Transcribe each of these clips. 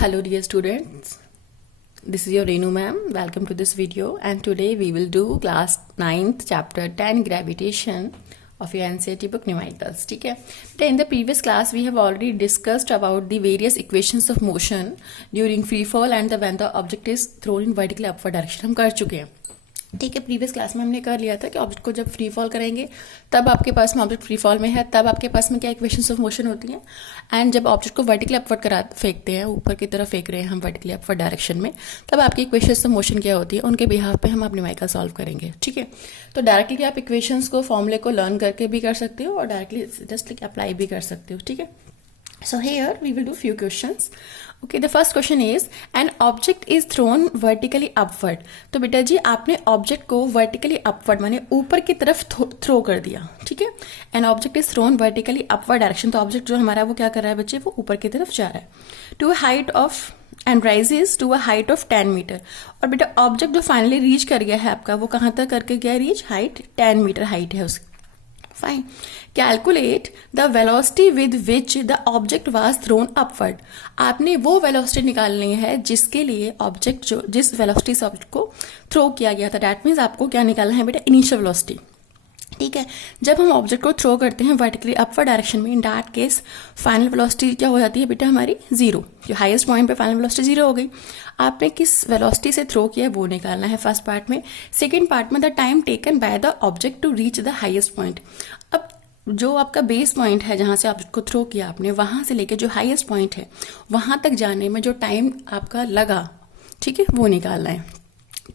Hello dear students, this is your Renu ma'am. Welcome to this video and today we will do class 9th chapter 10 gravitation of your NCERT book numericals. ठीक है बेटा, in the previous class we have already discussed about the various equations of motion during free fall and when the object is thrown in vertically upward direction. हम कर चुके हैं. ठीक है, previous class में हमने कर लिया था कि ऑब्जेक्ट को जब फ्री फॉल करेंगे तब आपके पास में ऑब्जेक्ट फ्री फॉल में है तब आपके पास में क्या इक्वेशंस ऑफ मोशन होती हैं, एंड जब ऑब्जेक्ट को वर्टिकली अपवर्ड करा फेंकते हैं, ऊपर की तरफ फेंक रहे हैं हम वर्टिकली अपवर्ड डायरेक्शन में, तब आपकी इक्वेशंस ऑफ मोशन क्या होती है, उनके बिहाफ पे हम अपनी न्यूमेरिकल सॉल्व करेंगे. ठीक है, तो डायरेक्टली आप इक्वेशंस को फॉर्मूले को लर्न करके भी कर सकते हो और डायरेक्टली जस्ट लाइक अप्लाई भी कर सकते हो. ठीक है, so here we will do few questions. Okay, the first question is an object is thrown vertically upward. तो बेटा जी आपने ऑब्जेक्ट को vertically upward माने ऊपर की तरफ थ्रो कर दिया. ठीक है, an object is thrown vertically upward direction. तो ऑब्जेक्ट जो हमारा वो क्या कर रहा है बच्चे, वो ऊपर की तरफ जा रहा है. to a height of and rises to a height of 10 metre. और बेटा ऑब्जेक्ट जो फाइनली रीच कर गया है आपका, वो कहाँ तक करके गया रीच, हाइट 10 मीटर हाइट है उसकी. Fine. Calculate the velocity with which the object was thrown upward. आपने वो वेलोसिटी निकालनी है जिसके लिए ऑब्जेक्ट जो जिस वेलोसिटी से ऑब्जेक्ट को थ्रो किया गया था. डैट मीन्स आपको क्या निकालना है बेटा, इनिशियल वेलोसिटी. ठीक है, जब हम ऑब्जेक्ट को थ्रो करते हैं वर्टिकली अपवर्ड डायरेक्शन में, in that case final velocity क्या हो जाती है बेटा हमारी जीरो. जो हाईएस्ट पॉइंट पे फाइनल वेलोसिटी जीरो हो गई. आपने किस वेलोसिटी से थ्रो किया है वो निकालना है फर्स्ट पार्ट में. सेकेंड पार्ट में the time taken by the object to reach the highest point. अब जो आपका बेस पॉइंट है जहां से ऑब्जेक्ट को थ्रो किया आपने, वहां से लेके जो हाईएस्ट पॉइंट है वहां तक जाने में जो टाइम आपका लगा, ठीक है, वो निकालना है.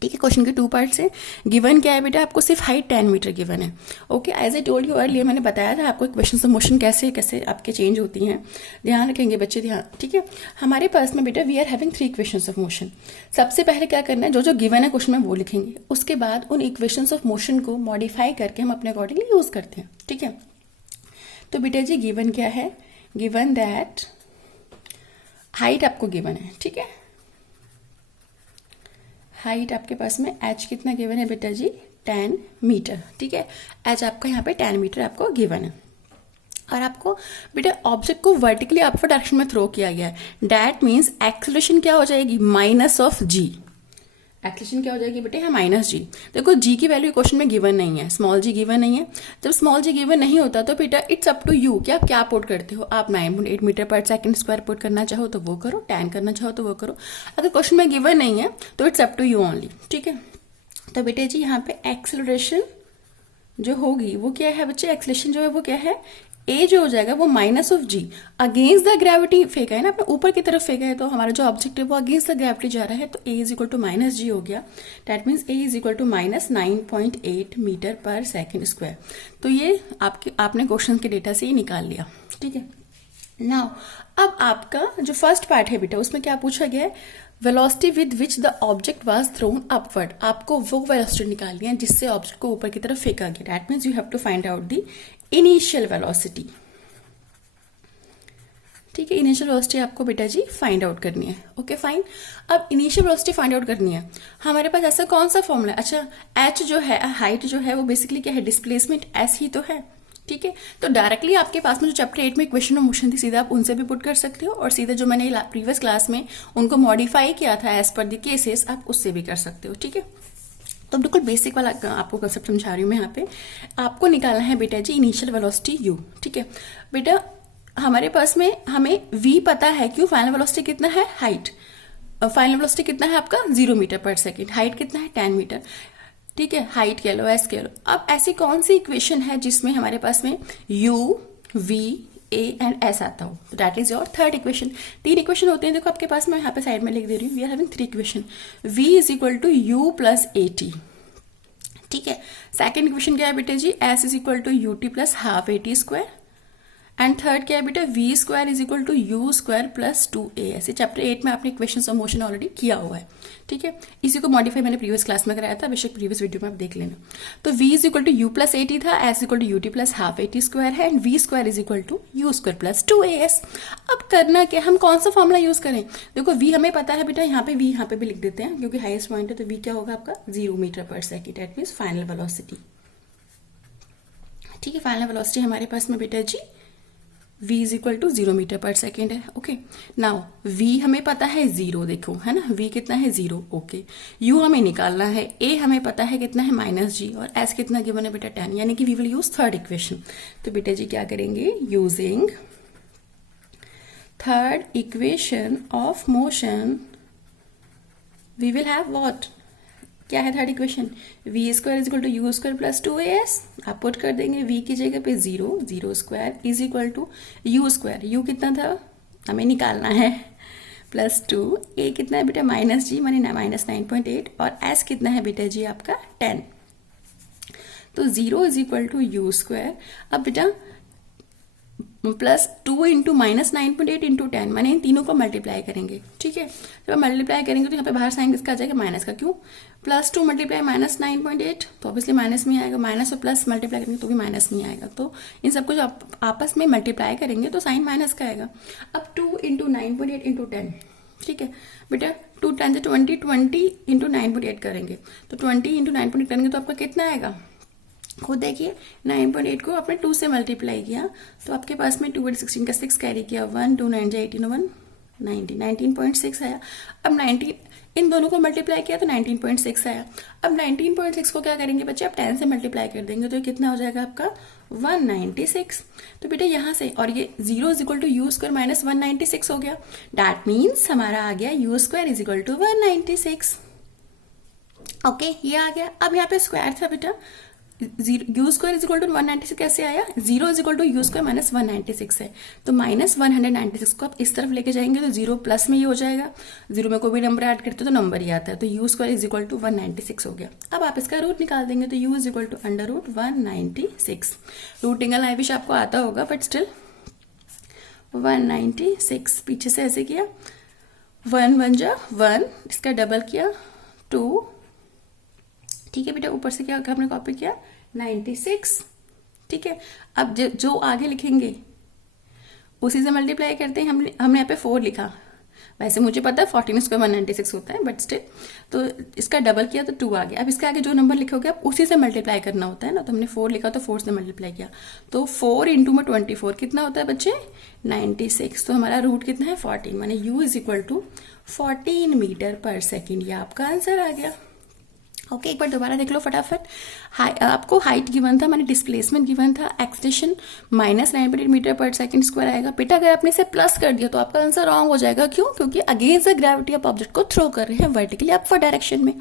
ठीक है, क्वेश्चन के टू पार्ट है. गिवन क्या है बेटा, आपको सिर्फ हाइट 10 मीटर गिवन है. Okay, as I told you earlier, मैंने बताया था आपको इक्वेशंस ऑफ मोशन कैसे कैसे आपके चेंज होती हैं. ध्यान रखेंगे बच्चे, ध्यान. ठीक है, हमारे पास में बेटा we are having 3 equations of motion. सबसे पहले क्या करना है, जो जो गिवन है क्वेश्चन में वो लिखेंगे. उसके बाद उन इक्वेशंस ऑफ मोशन को मॉडिफाई करके हम अपने अकॉर्डिंगली यूज करते हैं. ठीक है, तो बेटा जी गिवन क्या है, गिवन दैट हाइट आपको गिवन है. ठीक है, हाइट आपके पास में एच कितना गिवन है बेटा जी, 10 मीटर. ठीक है, एच आपका यहाँ पे 10 मीटर आपको गिवन है. और आपको बेटा ऑब्जेक्ट को वर्टिकली अपवर्ड डायरेक्शन में थ्रो किया गया है. दैट मीन्स एक्सेलरेशन क्या हो जाएगी, माइनस ऑफ जी. एक्सेलरेशन क्या हो जाएगी बेटे, है माइनस जी. देखो जी की वैल्यू क्वेश्चन में गिवन नहीं है, स्मॉल जी गिवन नहीं है. जब स्मॉल जी गिवन नहीं होता तो बेटा इट्स अप टू यू कि आप क्या पुट करते हो. आप 9.8 मीटर पर सेकंड स्क्वायर पुट करना चाहो तो वो करो, 10 करना चाहो तो वो करो. अगर क्वेश्चन में गिवन नहीं है तो it's up to you only. ठीक है, तो बेटे जी यहाँ पे एक्सेलरेशन जो होगी वो क्या है बच्चे, एक्सेलरेशन जो है वो क्या है, ए जो हो जाएगा वो minus of G. Against the gravity फेंका है ना, अपने ऊपर की तरफ फेंका है, तो हमारा जो ऑब्जेक्ट है वो अगेंस्ट द ग्रेविटी जा रहा है, तो A is equal to minus G हो गया. That means A is equal to minus 9.8 metre per second square. तो ये आपने क्वेश्चन के डेटा से ही निकाल लिया. ठीक है, नाउ अब आपका जो फर्स्ट पार्ट है बेटा उसमें क्या पूछा गया है, velocity with which the object was thrown upward. आपको वो वेलोसिटी निकालनी है जिससे ऑब्जेक्ट को ऊपर की तरफ फेंका गया. That means you have to find out the initial velocity. ठीक है, इनिशियल वेलोसिटी आपको बेटा जी फाइंड आउट करनी है. Okay fine. अब इनिशियल वेलोसिटी फाइंड आउट करनी है, हमारे पास ऐसा कौन सा फॉर्मूला है. अच्छा, एच जो है हाइट जो है वो बेसिकली क्या है, डिस्प्लेसमेंट एस ही तो है. ठीक है, तो डायरेक्टली आपके पास में जो चैप्टर 8 में इक्वेशन ऑफ मोशन थी सीधा आप उनसे भी पुट कर सकते हो, और सीधे जो मैंने प्रीवियस क्लास में उनको मॉडिफाई किया था एज पर द केसेस, आप उससे भी कर सकते हो. ठीक है, तो बिल्कुल बेसिक वाला आपको कंसेप्ट समझा रही हूँ मैं यहाँ पे. आपको निकालना है बेटा जी इनिशियल वेलोसिटी u. ठीक है बेटा, हमारे पास में हमें v पता है, क्यों, फाइनल वेलोसिटी कितना है, हाइट. फाइनल वेलोसिटी कितना है आपका 0 मीटर पर सेकेंड. हाइट कितना है 10 मीटर. ठीक है, हाइट कह लो, एस कह लो. अब ऐसी कौन सी इक्वेशन है जिसमें हमारे पास में u, v, a and s आता हो, तो that is your third equation. 3 equation होते हैं, देखो आपके पास, मैं यहाँ पे साइड में लिख दे रही हूँ. We are having 3 equation. v is equal to u plus A T. ठीक है, सेकेंड इक्वेशन क्या है बेटे जी, s is equal to U T plus half A T square. And third क्या है बेटा, V square is equal to you square plus 2a. ऐसे चैप्टर 8 में आपने इक्वेशंस ऑफ मोशन ऑलरेडी किया हुआ है. ठीक है, इसी को मॉडिफाई मैंने प्रीवियस क्लास में कराया था, बेशक प्रीवियस वीडियो में आप देख लेना. तो v is equal to u plus A t था, s equal to U T plus half A T square है, and v square is equal to you square plus 2as. अब करना क्या, हम कौन सा फॉर्मुला यूज करें. देखो v हमें पता है बेटा, यहाँ पे v यहाँ पे भी लिख देते हैं क्योंकि हाईएस्ट पॉइंट है, तो v क्या होगा आपका 0 metre per second. That means final velocity. ठीक है, फाइनल वेलोसिटी हमारे पास में बेटा जी v is equal to 0 metre per second है। ओके, नाउ v हमें पता है 0, देखो है ना, v कितना है 0। ओके, u हमें निकालना है, a हमें पता है कितना है -g, और s कितना गिवन है बेटा 10, यानी कि we will use third equation. तो बेटा जी क्या करेंगे, using third equation of motion we will have what, क्या है third equation, V square is equal to you square plus 2as। आप पुट कर देंगे v की जगह पे 0 square is equal to you square, u कितना था हमें निकालना है, प्लस 2, a कितना है बेटा -g माने -9.8, और s कितना है बेटा जी आपका 10। तो 0 is equal to you square, अब बेटा प्लस 2 इंटू -9.8 इंटू 10, माने इन तीनों को मल्टीप्लाई करेंगे। ठीक है, जब मल्टीप्लाई करेंगे तो यहाँ पे बाहर साइन किसका आ जाएगा, माइनस का। क्यों, +2 मल्टीप्लाई -9.8 तो ऑब्वियसली माइनस में आएगा, माइनस और प्लस मल्टीप्लाई करेंगे तो भी माइनस में आएगा। तो इन सबको जो आपस में मल्टीप्लाई करेंगे तो साइन माइनस का आएगा। अब 2 इंटू 9.8 इंटू 10, ठीक है बेटा, 2 10 से 20 इंटू 9.8 करेंगे तो 20 इंटू 9.8 करेंगे तो आपका कितना आएगा, खुद देखिए 9.8 को आपने 2 से मल्टीप्लाई किया तो आपके पास में 2 8 16 का 6 कैरी किया, 1 2 9 18 1 19 19.6 आया। अब 19 इन दोनों को मल्टीप्लाई किया तो 19.6 आया। अब 19.6 को क्या करेंगे बच्चे, आप 10 से मल्टीप्लाई कर देंगे तो ये कितना हो जाएगा आपका 196। तो बेटा यहाँ से, और ये 0 is equal to you square minus 196 हो गया, दैट मीन्स हमारा आ गया U square is equal to 196। Okay, ये आ गया। अब यहाँ पे स्क्वायर था बेटा, U square is equal to 196 कैसे आया, 0 is equal to you square minus 196 है, तो -196 को आप इस तरफ लेके जाएंगे तो 0 प्लस में ही हो जाएगा, 0 में कोई भी नंबर ऐड करते हो तो नंबर ही आता है, तो U square is equal to 196 हो गया। अब आप इसका रूट निकाल देंगे तो U is equal to under root 196, rooting I wish आपको आता होगा बट स्टिल 196, पीछे से ऐसे किया 1 1 जा 1, इसका डबल किया 2, ठीक है बेटा, ऊपर से क्या हमने कॉपी किया 96। ठीक है, अब जो आगे लिखेंगे उसी से मल्टीप्लाई करते हैं। हमने यहाँ पे 4 लिखा, वैसे मुझे पता है 14 स्क्वायर 196 होता है बट स्टिल, तो इसका डबल किया तो 2 आ गया। अब इसके आगे जो नंबर लिखोगे आप उसी से मल्टीप्लाई करना होता है ना, तो हमने 4 लिखा तो 4 से मल्टीप्लाई किया, तो 4 इंटू में 24 कितना होता है बच्चे 96, तो हमारा रूट कितना है 14, माने u is equal to 14 metre per second, ये आपका आंसर आ गया। ओके, एक बार दोबारा देख लो फटाफट। आपको हाइट गिवन था, माने डिस्प्लेसमेंट गिवन था, एक्सटेंशन -9.8 मीटर पर सेकंड स्क्वायर आएगा। बेटा अगर आपने इसे प्लस कर दिया तो आपका आंसर रॉन्ग हो जाएगा। क्यों, क्योंकि अगेंस्ट द ग्रेविटी आप ऑब्जेक्ट को थ्रो कर रहे हैं वर्टिकली अपवर्ड डायरेक्शन में।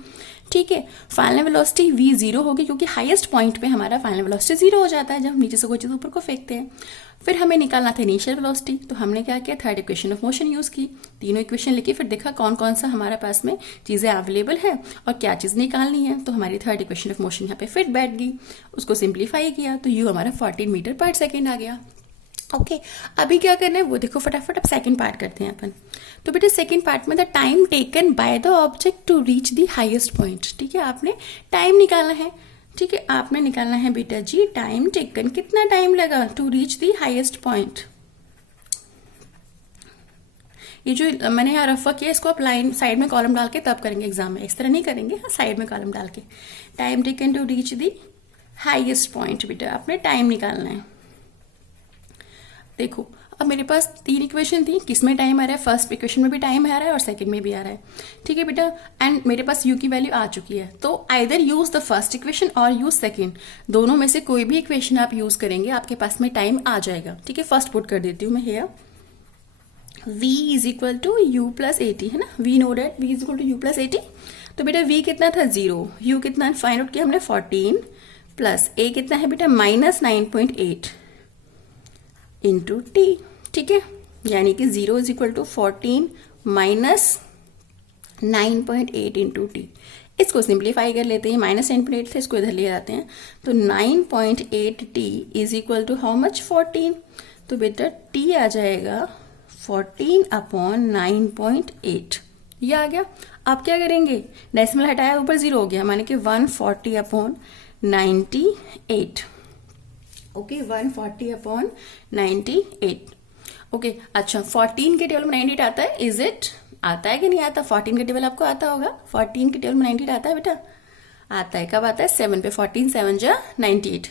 ठीक है, फाइनल वेलोसिटी v 0 होगी क्योंकि हाईएस्ट पॉइंट पे हमारा फाइनल वेलोसिटी 0 हो जाता है जब हम नीचे से कोई चीज ऊपर को फेंकते हैं। फिर हमें निकालना था इनिशियल वेलोसिटी, तो हमने क्या किया, third equation of motion use की, तीनों इक्वेशन लिखी, फिर देखा कौन कौन सा हमारे पास में चीजें अवेलेबल है और क्या चीज निकालनी है। तो हमारी थर्ड इक्वेशन ऑफ मोशन यहाँ पे फिट बैठ गई, उसको सिंप्लीफाई किया तो u हमारा 14 मीटर पर सेकेंड आ गया। ओके, अभी क्या करना है वो देखो फटाफट। अब सेकंड पार्ट करते हैं अपन। तो बेटा सेकंड पार्ट में the time taken by the object to reach the highest point. ठीक है, आपने टाइम निकालना है। ठीक है, आपने निकालना है बेटा जी टाइम टेकन, कितना टाइम लगा to reach the highest point. ये जो मैंने यहाँ रफा किया इसको आप लाइन साइड में कॉलम डाल के तब करेंगे एग्जाम में, इस तरह नहीं करेंगे, साइड में कॉलम डाल के। Time taken to reach the highest point, बेटा आपने टाइम निकालना है। देखो अब मेरे पास 3 इक्वेशन थी, किसमें टाइम आ रहा है, फर्स्ट इक्वेशन में भी टाइम आ रहा है और सेकंड में भी आ रहा है। ठीक है बेटा, एंड मेरे पास u की वैल्यू आ चुकी है, तो either use the first equation और यूज सेकंड, दोनों में से कोई भी इक्वेशन आप यूज करेंगे आपके पास में टाइम आ जाएगा। ठीक है, फर्स्ट पुट कर देती हूँ मैं here, v is equal to u plus 80 है ना, v know that v is equal to u plus 80। तो बेटा v कितना था 0, u कितना फाइंड आउट किया हमने 14 प्लस a कितना है बेटा -9.8 इंटू टी। ठीक है, यानी कि 0 is equal to 14 minus 9.8 into T. इसको सिंप्लीफाई कर लेते हैं, -9.8 था, इसको इधर ले आते हैं, तो 9.8 T is equal to how much 14। तो बेटा टी आ जाएगा 14 अपॉन 9.8, ये आ गया। आप क्या करेंगे, डेसिमल हटाया ऊपर 0 हो गया, माने कि 140 अपॉन 98। Okay, 140 upon 98। ओके, अच्छा 14 के टेबल में 98 आता है, इज इट आता है कि नहीं आता, 14 के टेबल आपको आता होगा, 14 के टेबल में 98 आता है बेटा, आता है। कब आता है 7 पे, 14 7 जा 98,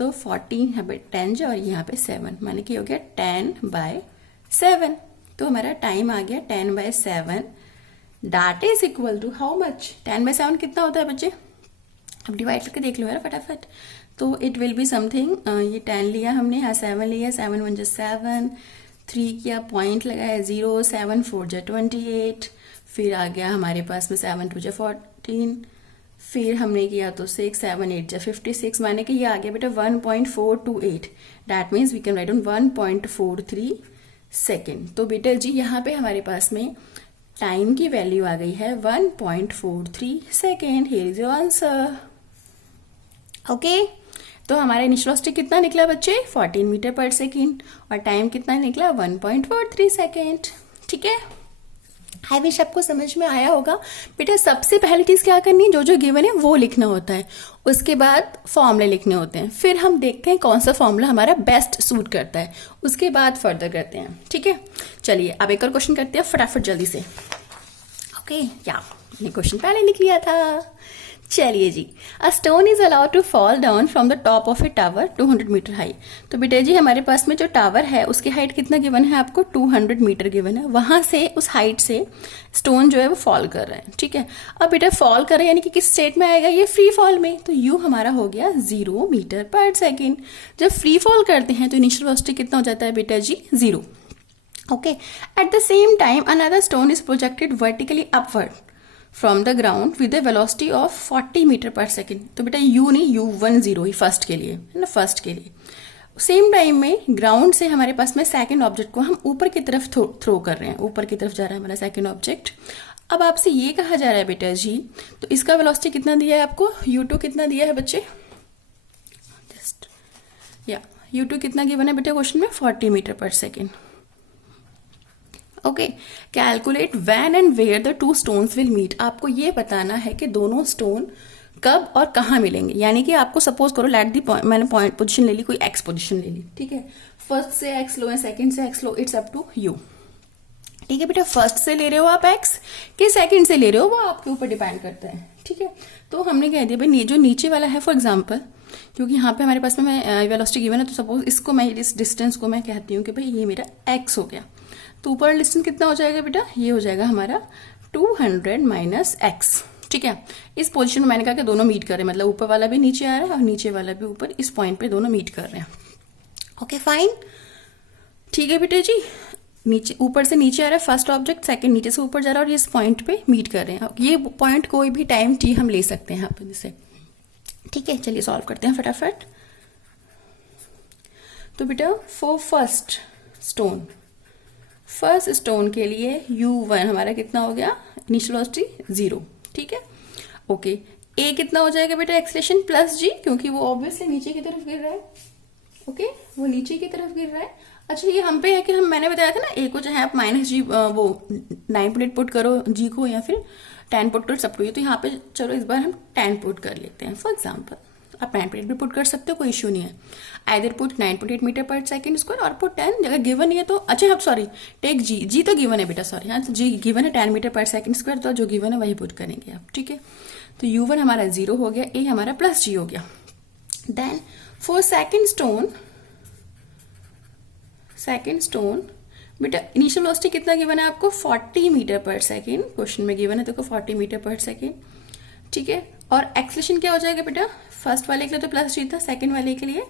तो 14 यहाँ पे 10 जो और यहाँ पे 7, माने कि हो गया 10/7। तो हमारा टाइम आ गया 10/7। That is equal to how much? 10/7 कितना होता है बच्चे? अब डिवाइड करके देख लो यार फटाफट। तो इट विल बी समथिंग, ये 10 लिया हमने, यहाँ 7 लिया, 7 1 7, 3 किया, पॉइंट लगाया 0, 7 4 28, फिर आ गया हमारे पास में 7 2 14, फिर हमने किया तो 6 7 8 56, माने कि ये आ गया बेटा 1.428। That means we can write on 1.43 second. तो बेटा जी यहाँ पे हमारे पास में टाइम की वैल्यू आ गई है 1.43 second. Here is your answer. Okay, तो हमारा इनिशियल वेलोसिटी कितना निकला बच्चे? 14 मीटर पर सेकेंड, और टाइम कितना निकला? 1.43 सेकेंड। ठीक है, आई विश आपको समझ में आया होगा। बेटा सबसे पहली चीज क्या करनी है, जो जो गिवन है वो लिखना होता है, उसके बाद फॉर्मूले लिखने होते हैं, फिर हम देखते हैं कौन सा फॉर्मूला हमारा बेस्ट सूट करता है, उसके बाद फर्दर करते हैं। ठीक है, चलिए अब एक और क्वेश्चन करते हैं फटाफट जल्दी से। ओके, या मैंने क्वेश्चन पहले लिख लिया था। चलिए जी, a stone is allowed to fall down from the top of a tower 200 metre high. तो बेटा जी हमारे पास में जो टावर है उसकी हाइट कितना गिवन है आपको? 200 मीटर गिवन है। वहां से उस हाइट से स्टोन जो है वो फॉल कर रहा है। ठीक है, अब बेटा फॉल कर रहा है यानी कि किस स्टेट में आएगा? ये फ्री फॉल में। तो यू हमारा हो गया 0 मीटर पर सेकेंड। जब फ्री फॉल करते हैं तो इनिशियल वेलोसिटी कितना हो जाता है बेटा जी? 0। Okay, at the same time another stone is projected vertically upward from the ground with a velocity of 40 metre per second. तो बेटा यू नहीं, U10 ही फर्स्ट के लिए है ना, फर्स्ट के लिए। सेम टाइम में ग्राउंड से हमारे पास में सेकंड ऑब्जेक्ट को हम ऊपर की तरफ थ्रो कर रहे हैं, ऊपर की तरफ जा रहा है हमारा सेकंड ऑब्जेक्ट। अब आपसे ये कहा जा रहा है बेटा जी, तो इसका वेलोसिटी कितना दिया है आपको? U2 कितना दिया है बच्चे? जस्ट या U2 कितना गिवन है बेटा क्वेश्चन में? 40 metre per second. Okay, calculate when and where the two stones will meet. आपको ये बताना है कि दोनों स्टोन कब और कहाँ मिलेंगे। यानी कि आपको सपोज करो लेट दी पॉइंट, मैंने पॉइंट पोजीशन ले ली, कोई एक्स पोजीशन ले ली। ठीक है, फर्स्ट से एक्स लो है, सेकंड से एक्स लो, इट्स अप टू यू। ठीक है बेटा, फर्स्ट से ले रहे हो आप एक्स कि सेकंड से ले रहे हो वो आपके ऊपर डिपेंड करता है। ठीक है, तो हमने कह दिया भाई जो नीचे वाला है, फॉर एग्जाम्पल क्योंकि यहाँ पे हमारे पास में वेलोसिटी गिवन है, तो सपोज इसको मैं, इस डिस्टेंस को मैं कहती हूँ कि भाई ये मेरा एक्स हो गया। तो ऊपर डिस्टेंस कितना हो जाएगा बेटा? ये हो जाएगा हमारा 200 माइनस एक्स। ठीक है, इस पोजीशन में मैंने कहा कि दोनों मीट कर रहे हैं, मतलब ऊपर वाला भी नीचे आ रहा है और नीचे वाला भी ऊपर, इस पॉइंट पे दोनों मीट कर रहे हैं। ओके फाइन, ठीक है बेटा जी, नीचे ऊपर से नीचे आ रहा है फर्स्ट ऑब्जेक्ट, सेकंड नीचे से ऊपर जा रहा है और इस पॉइंट पे मीट कर रहे हैं। ये पॉइंट कोई भी टाइम t हम ले सकते हैं यहाँ पे जैसे। ठीक है, चलिए सॉल्व करते हैं फटाफट। तो बेटा फॉर फर्स्ट स्टोन के लिए U1 हमारा कितना हो गया? Initial velocity 0। ठीक है, ओके, A कितना हो जाएगा बेटा? एक्सेलरेशन प्लस G, क्योंकि वो ऑब्वियसली नीचे की तरफ गिर रहा है। ओके, वो नीचे की तरफ गिर रहा है। अच्छा, ये हम पे है कि मैंने बताया था ना, A को चाहे आप -G वो 9.8 पुट करो G को, या फिर 10 पुट करो सबको। तो यहाँ पे चलो इस बार हम 10 पुट कर लेते हैं। फॉर एग्जाम्पल आप 9.8 भी पुट कर सकते हो, कोई इश्यू नहीं है। Either put 9.8 metre per second square और पुट 10। जगह गिवन है तो अच्छा, आप सॉरी टेक जी तो गिवन है बेटा, सॉरी हाँ, जी गिवन है 10 मीटर पर सेकेंड स्क्वायर, तो जो गिवन है वही पुट करेंगे आप। ठीक है, तो U1 हमारा 0 हो गया, A हमारा प्लस G हो गया। देन फॉर सेकेंड स्टोन बेटा इनिशियल वेलोसिटी कितना गिवन है आपको? 40 मीटर पर सेकेंड, क्वेश्चन में गिवन है देखो 40 मीटर पर सेकेंड। ठीक है, और एक्सेलरेशन क्या हो जाएगा बेटा? फर्स्ट वाले के लिए तो प्लस G था, सेकंड वाले के लिए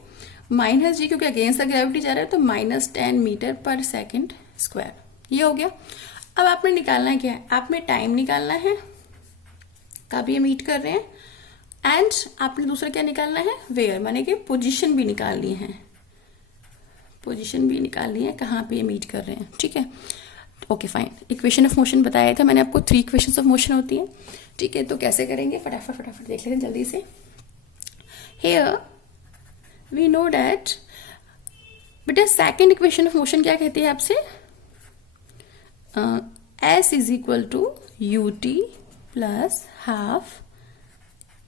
माइनस G, क्योंकि अगेंस्ट द ग्रेविटी जा रहा है, तो -10 मीटर पर सेकेंड स्क्वायर। ये हो गया। अब आपने निकालना है क्या है? आपने टाइम निकालना है कब ये मीट कर रहे हैं, एंड आपने दूसरा क्या निकालना है? वेयर, माने कि पोजीशन भी निकालनी है, पोजीशन भी निकालनी है कहाँ पे ये मीट कर रहे हैं। ठीक है, okay fine. Equation of motion बताया था मैंने आपको, 3 इक्वेशंस ऑफ मोशन होती है। ठीक है, तो कैसे करेंगे फटाफट देख लेते हैं जल्दी से। Here we know that बेटा सेकेंड इक्वेशन ऑफ मोशन क्या कहती है आपसे? S is equal to UT plus half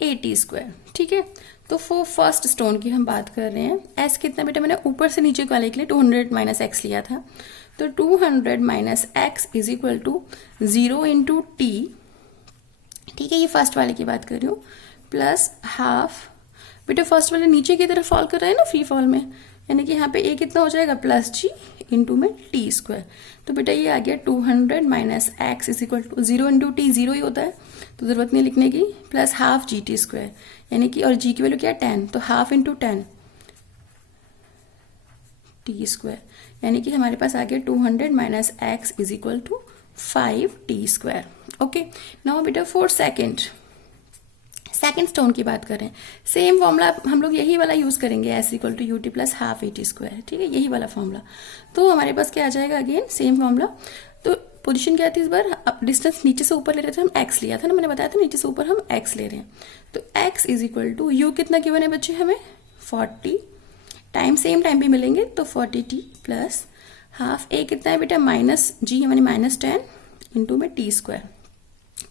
AT square. ठीक है, तो फॉर फर्स्ट स्टोन की हम बात कर रहे हैं। S कितना बेटा? मैंने ऊपर से नीचे वाले के लिए 200 माइनस एक्स लिया था, तो 200 minus X is equal to 0 into T. ठीक है, ये फर्स्ट वाले की बात कर रही हूँ, प्लस हाफ बेटा फर्स्ट वाले नीचे की तरफ फॉल कर रहा है ना फ्री फॉल में, यानी कि यहाँ पे ए कितना हो जाएगा प्लस जी इंटू में टी स्क्वायर। तो बेटा ये आ गया 200 minus X is equal to 0 into T, 0 ही होता है तो जरूरत नहीं लिखने की, plus half G T square, यानी कि और जी की वैल्यू क्या है 10, तो हाफ इंटू 10 टी स्क्वायर, यानी कि हमारे पास आ गया 200 minus X is equal to 5 T square. Okay, now बेटा फॉर सेकेंड स्टोन की बात करें, सेम फॉर्मूला हम लोग यही वाला यूज करेंगे, S equal to U T plus half A T square, ठीक है, यही वाला फॉर्मूला। तो हमारे पास क्या आ जाएगा, अगेन सेम फॉर्मूला। तो पोजीशन क्या थी इस बार, अब डिस्टेंस नीचे से ऊपर ले रहे थे हम, एक्स लिया था ना, मैंने बताया था नीचे से ऊपर हम एक्स ले रहे हैं। तो X is equal to U कितना गिवन है बच्चे हमें 40, टाइम सेम टाइम भी मिलेंगे तो 40 टी प्लस हाफ ए कितना है बेटा माइनस जी, यानी माइनस 10 इंटू में टी स्क्वायर।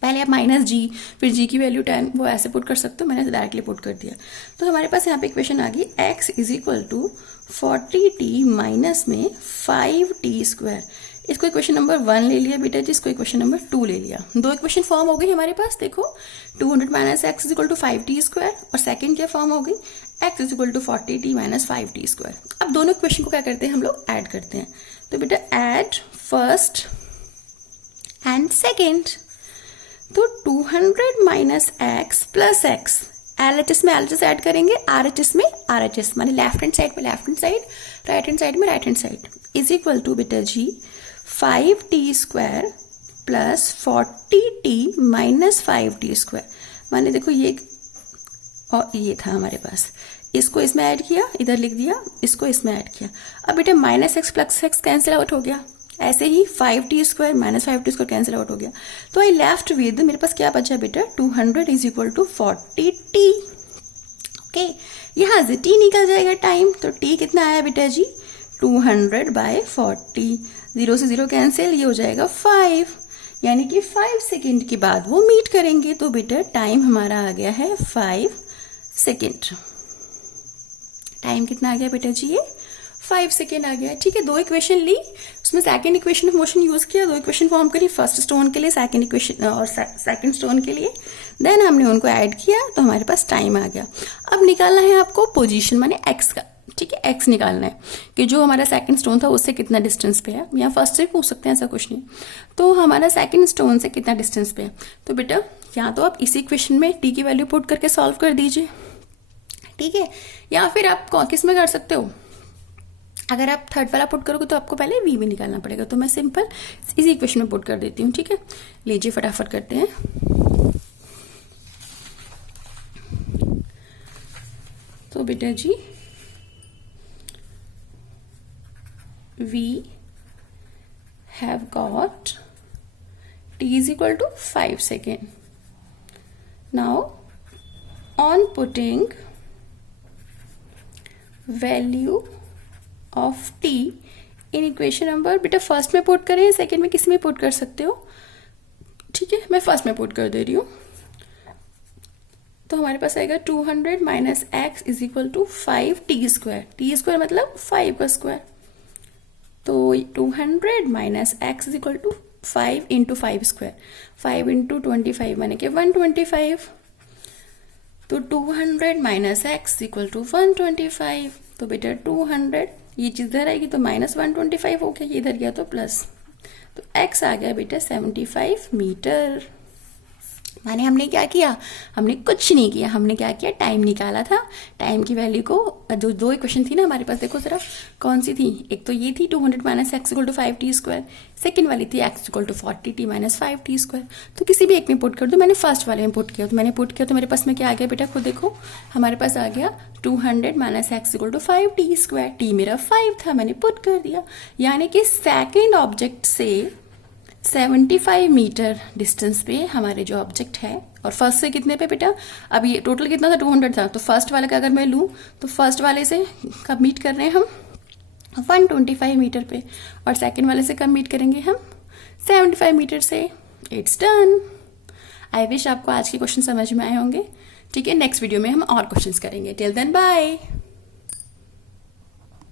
पहले आप माइनस जी फिर जी की वैल्यू 10 वो ऐसे पुट कर सकते हो, मैंने डायरेक्टली पुट कर दिया। तो हमारे पास यहाँ पे इक्वेशन आ गई x is equal to 40t minus में 5t स्क्वायर। इसको इक्वेशन नंबर 1 ले लिया बेटा जी, इसको इक्वेशन नंबर 2 ले लिया। दो इक्वेशन फॉर्म हो गई हमारे पास, देखो 200 minus X is equal to 5t square, और सेकेंड क्या फॉर्म हो गई x is equal to 40t minus 5t square. अब दोनों इक्वेशन को क्या करते हैं हम लोग, ऐड करते हैं। तो बेटा ऐड फर्स्ट एंड सेकेंड, तो 200 minus x plus x, LHS में LHS ऐड करेंगे, RHS में RHS, माने लेफ्ट हैंड साइड में left hand side, right hand side में right hand side, is equal to बेटा जी 5t square plus 40t minus 5t square. माने देखो ये और ये था हमारे पास, इसको इसमें ऐड किया, इधर लिख दिया, इसको इसमें ऐड किया। अब बेटा minus x plus x cancel out हो गया, ऐसे ही 5t square minus 5t square cancel out हो गया। तो आई लेफ्ट विद, मेरे पास क्या बचा बेटा 200 is equal to 40t। Okay, यहाँ से t निकल जाएगा टाइम, तो t कितना आया बेटा जी 200 बाय 40, 0 से 0 कैंसिल, ये हो जाएगा 5, यानी कि 5 सेकेंड के बाद वो मीट करेंगे। तो बेटा टाइम हमारा आ गया है 5 सेकेंड। टाइम कितना आ गया बेटा जी, ये 5 सेकेंड आ गया, ठीक है। दो इक्वेशन ली, उसमें second equation of motion use किया, दो इक्वेशन फॉर्म करी, फर्स्ट स्टोन के लिए सेकंड इक्वेशन और सेकंड स्टोन के लिए, देन हमने उनको ऐड किया तो हमारे पास टाइम आ गया। अब निकालना है आपको पोजीशन माने एक्स का, ठीक है, एक्स निकालना है कि जो हमारा सेकंड स्टोन था उससे कितना डिस्टेंस पे है, या फर्स्ट से पूछ सकते हैं, ऐसा कुछ नहीं। तो हमारा सेकंड स्टोन से कितना डिस्टेंस पे है, तो बेटा या तो आप इसी इक्वेशन में टी की वैल्यू पुट करके सॉल्व कर दीजिए, ठीक है, या फिर आप किस में कर सकते हो, अगर आप थर्ड वाला पुट करोगे तो आपको पहले वी में निकालना पड़ेगा, तो मैं सिंपल इसी इक्वेशन में पुट कर देती हूँ, ठीक है। लीजिए फटाफट करते हैं। तो बेटा जी we have got t is equal to 5 seconds. Now on putting value of t in equation number, बेटा फर्स्ट में पुट करें, सेकेंड में किस में पुट कर सकते हो, ठीक है, मैं फर्स्ट में पुट कर दे रही हूँ। तो हमारे पास आएगा 200 minus X is equal to 5t square, T square मतलब 5 का स्क्वायर, तो 200 minus X is equal to 5 into 5 square, 5 into 25 माने कि 125, तो 200 माइनस एक्स इक्वल टू 125, तो बेटा 200 ये चीज इधर आएगी तो माइनस 125 हो गया, ये इधर गया तो प्लस, तो x आ गया बेटा 75 मीटर। माने हमने क्या किया, हमने कुछ नहीं किया, हमने क्या किया, टाइम निकाला था। टाइम की वैल्यू को, जो दो इक्वेशन थी ना हमारे पास, देखो जरा कौन सी थी, एक तो ये थी 200 minus X equal to 5t square, second वाली थी X equal to 40t minus 5t square. तो किसी भी एक में पुट कर दो, मैंने फर्स्ट वाले में पुट किया, तो मैंने पुट किया तो मेरे पास में क्या आ गया बेटा, खुद देखो हमारे पास आ गया 200 minus X equal to 5t square, T मेरा 5 था, मैंने पुट कर दिया, यानी कि सेकेंड ऑब्जेक्ट से 75 मीटर डिस्टेंस पे हमारे जो ऑब्जेक्ट है, और फर्स्ट से कितने पे बेटा, अब ये टोटल कितना था 200 था, तो फर्स्ट वाले का अगर मैं लूँ तो फर्स्ट वाले से कब मीट कर रहे हैं हम 125 मीटर पे, और सेकंड वाले से कब मीट करेंगे हम 75 मीटर से। It's done. आई विश आपको आज के क्वेश्चन समझ में आए होंगे, ठीक है। नेक्स्ट वीडियो में हम और क्वेश्चंस करेंगे। Till then bye.